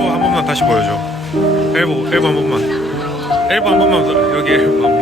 엘보 한 번만 다시 보여줘. 엘보 한 번만. 엘보 한 번만 더. 여기 엘보 한 번만.